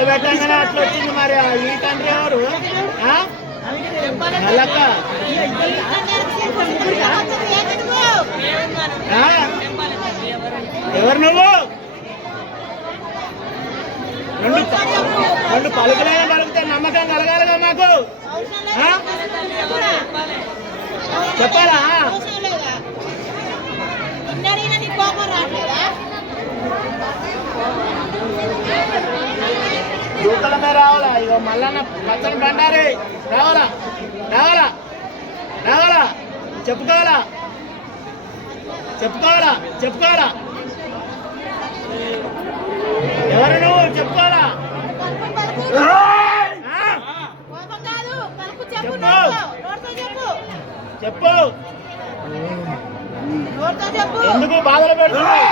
నిలబెట్టంగానే అట్లా వచ్చింది మరి ఈ తండ్రి ఎవరు మల్లక్క ఎవరు నువ్వు రెండు పలుకులైనా పలుకుతే నమ్మకం కలగాలిగా మాకు చెప్పాలా దూతలమే రావాలా ఇగో మల్లన్న పచ్చని బండారి రావాలా రావాలా రావాలా చెప్పుకోవాలా చెప్పుకోవాలా చెప్పుకోవాలా ఎవరు నువ్వు చెప్పుకోవాలా చెప్పు చెప్పు ఎందుకు బాధలు పెడుతున్నావు